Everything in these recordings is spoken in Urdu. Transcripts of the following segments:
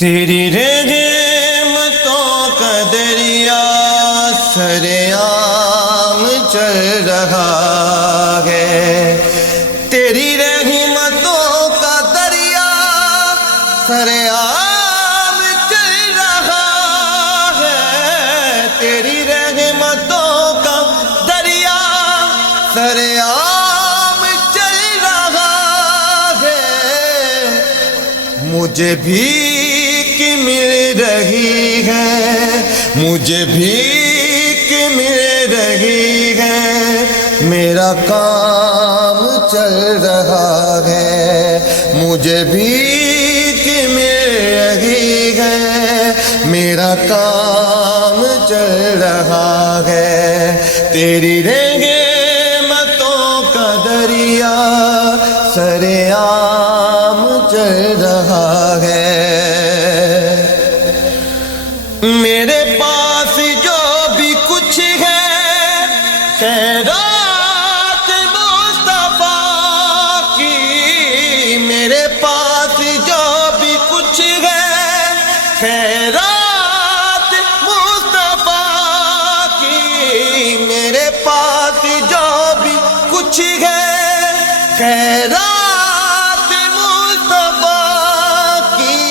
تیری رحمتوں کا دریا سرعام چل رہا ہے، تیری رحمتوں کا دریا سرعام چل رہا ہے، تیری رحمتوں کا دریا سرعام چل رہا ہے، مجھے بھی مل رہی ہے، مجھے بھیک مل رہی ہے، میرا کام چل رہا ہے، مجھے بھیک مل رہی ہے، میرا کام چل رہا ہے، تیری رحمتوں کا دریا سرعام چل رہا ہے۔ میرے پاس جو بھی کچھ ہے خیرات مصطفیٰ کی، میرے پاس جو بھی کچھ ہے خیرات مصطفیٰ کی، میرے پاس جو بھی کچھ ہے خیرات مصطفیٰ کی،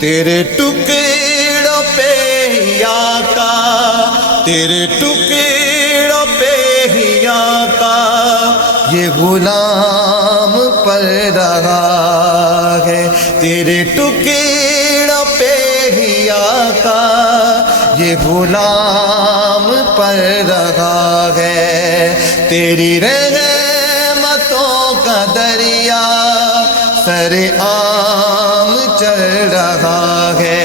تیرے ٹکڑوں پہ ہی آقا، تیرے ٹکڑوں پہ ہی آقا یہ غلام پل رہا ہے، تیرے ٹکڑوں پہ ہی آقا یہ غلام پل رہا ہے، تیری رحمتوں کا دریا سرعام چل رہا ہے،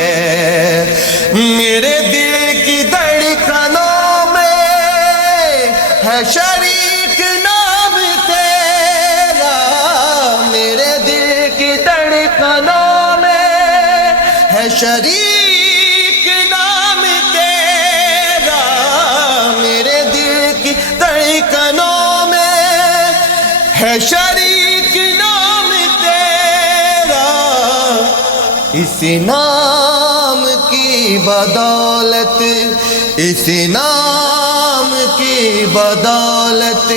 میرے دل کی دھڑکنوں میں ہے شریک نام تیرا، میرے دل کی دھڑکنوں میں ہے شریک نام تیرا، میرے دل کی دھڑکنوں میں ہے شریک نام تیرا، اسی نام کی بدولت، اسی نام کی بدولت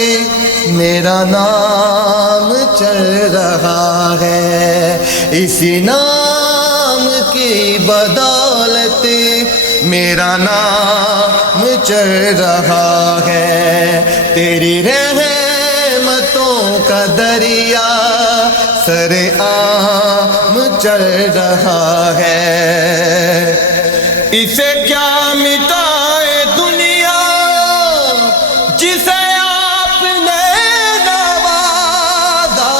میرا نام چل رہا ہے، اسی نام کی بدولت میرا نام چل رہا ہے، تیری رحمتوں کا دریا سرعام چل رہا ہے، اسے کیا مٹائے دنیا جسے آپ نے نوازا،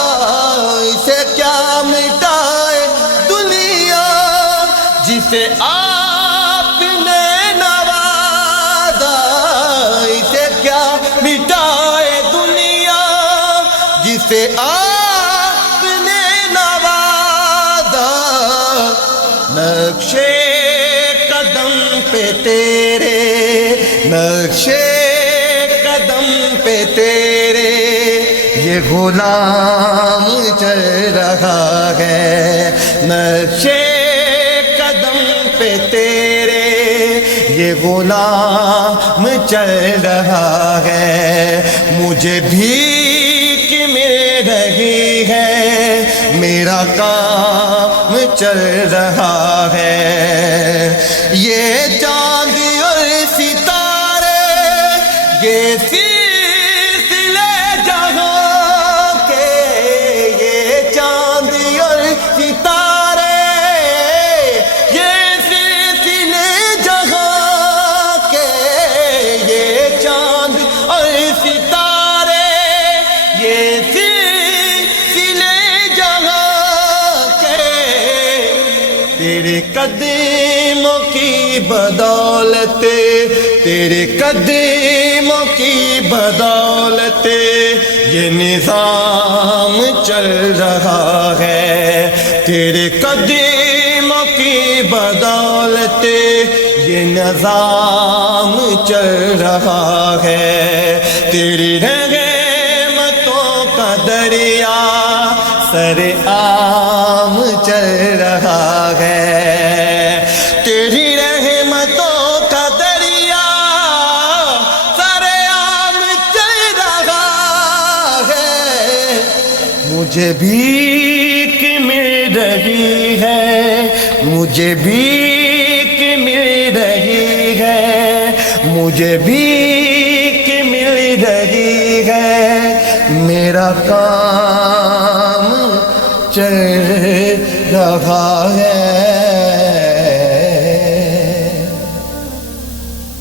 اسے کیا مٹائے دنیا جسے آپ نے نوازا، اسے کیا مٹائے دنیا جسے آپ نے نوازا، نقشے قدم پہ تیرے، نقشے قدم پہ تیرے یہ غلام چل رہا ہے، نقشے قدم پہ تیرے یہ غلام چل رہا ہے، مجھے بھیک مل رہی ہے، میرا کام چل رہا ہے، یہ چاند اور ستارے یہ سلسلے جہاں کے، یہ چاند اور ستارے یہ سلسلے جہاں کے، یہ چاند اور ستارے یہ سلسلے جہاں کے، تیرے قدموں کی بدولت، تیرے قدموں کی بدولت یہ نظام چل رہا ہے، تیرے قدموں کی بدولت یہ نظام چل رہا ہے، تیری رحمتوں کا دریا سر عام چل رہا ہے، تیری رحمتوں کا دریا سر عام چل رہا ہے، مجھے بھیک مل رہی ہے، مجھے بھیک مل رہی ہے، مجھے بھیک مل رہی ہے، میرا کام چل رہا ہے۔